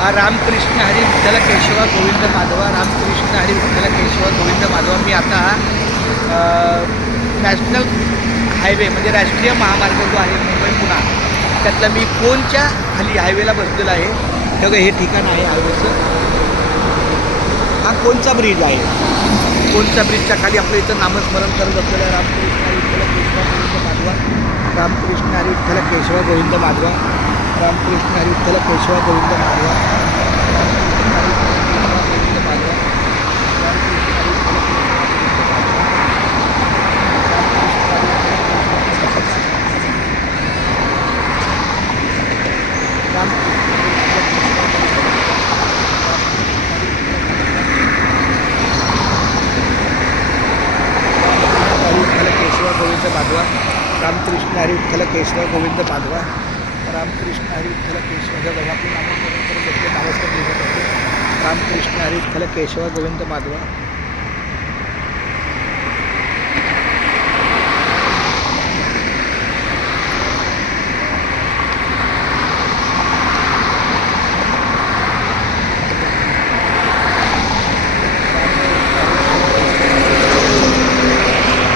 रामकृष्ण हरी विठ्ठल केशव गोविंद माधवा. रामकृष्ण हरी विठ्ठल केशव गोविंद माधवा. मी आता national highway म्हणजे राष्ट्रीय महामार्ग जो आहे मुंबई पुणा त्यातला मी कोणच्या खाली हायवेला बसलेला आहे. तेव्हा हे ठिकाण आहे हायवेचं. हा कोणचा ब्रिज आहे. कोणच्या ब्रिजच्या खाली आपलं इथं नामस्मरण करत असलेलं आहे रामकृष्ण हरी विठ्ठल केशव गोविंद माधवा. रामकृष्ण हरी विठ्ठल केशव गोविंद माधवा. रामकृष्ण हरी विठ्ठल केशव गोविंद माधवा. रामकृष्ण हरी विठ्ठल केशव हे बघा आपलं नामस्मरण करून घेतले. नामस्मरण लिहित असते. रामकृष्ण हरी विठ्ठल केशव गोविंद माधवा.